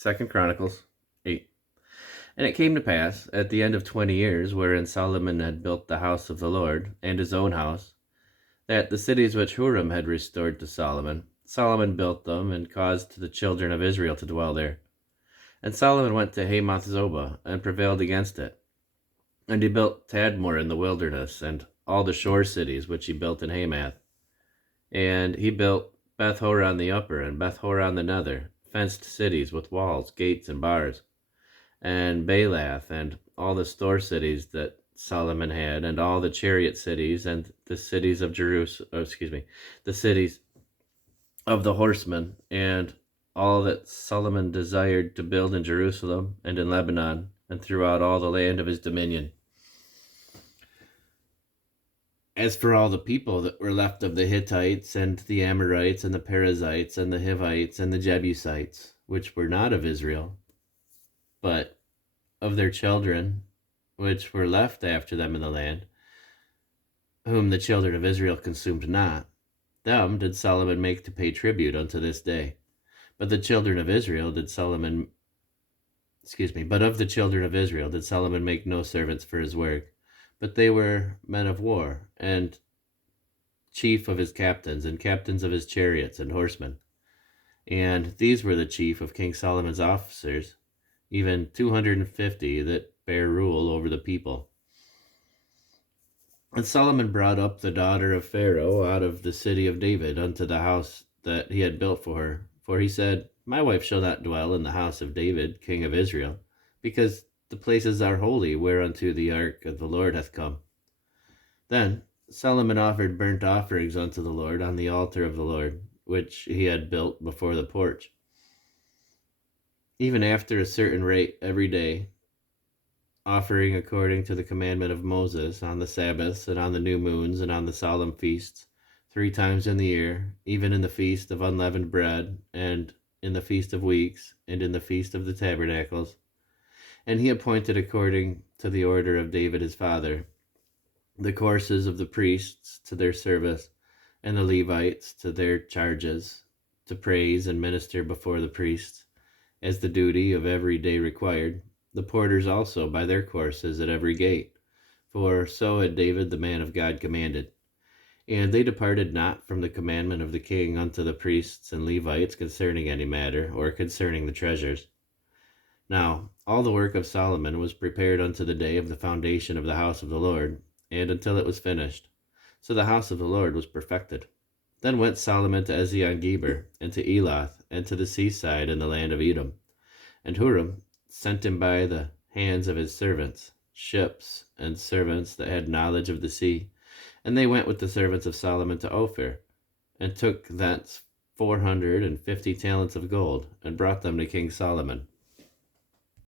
2 Chronicles 8. And it came to pass, at the end of 20 years, wherein Solomon had built the house of the Lord, and his own house, that the cities which Huram had restored to Solomon, Solomon built them, and caused the children of Israel to dwell there. And Solomon went to Hamath Zobah, and prevailed against it. And he built Tadmor in the wilderness, and all the shore cities which he built in Hamath. And he built Beth-horon the upper, and Beth-horon the nether, fenced cities with walls, gates, and bars, and Baalath, and all the store cities that Solomon had, and all the chariot cities, and the cities of the cities of the horsemen, and all that Solomon desired to build in Jerusalem and in Lebanon, and throughout all the land of his dominion. As for all the people that were left of the Hittites, and the Amorites, and the Perizzites, and the Hivites, and the Jebusites, which were not of Israel, but of their children, which were left after them in the land, whom the children of Israel consumed not, them did Solomon make to pay tribute unto this day. But of the children of Israel did Solomon make no servants for his work, but they were men of war, and chief of his captains, and captains of his chariots and horsemen. And these were the chief of King Solomon's officers, even 250 that bare rule over the people. And Solomon brought up the daughter of Pharaoh out of the city of David unto the house that he had built for her. For he said, My wife shall not dwell in the house of David, king of Israel, because the places are holy whereunto the ark of the Lord hath come. Then Solomon offered burnt offerings unto the Lord on the altar of the Lord, which he had built before the porch, even after a certain rate every day, offering according to the commandment of Moses, on the Sabbaths, and on the new moons, and on the solemn feasts, 3 times in the year, even in the feast of unleavened bread, and in the feast of weeks, and in the feast of the tabernacles. And he appointed, according to the order of David his father, the courses of the priests to their service, and the Levites to their charges, to praise and minister before the priests, as the duty of every day required, the porters also by their courses at every gate, for so had David the man of God commanded. And they departed not from the commandment of the king unto the priests and Levites concerning any matter, or concerning the treasures. Now all the work of Solomon was prepared unto the day of the foundation of the house of the Lord, and until it was finished. So the house of the Lord was perfected. Then went Solomon to Ezion-Geber, and to Elath, and to the seaside in the land of Edom. And Huram sent him by the hands of his servants, ships, and servants that had knowledge of the sea. And they went with the servants of Solomon to Ophir, and took thence 450 talents of gold, and brought them to King Solomon.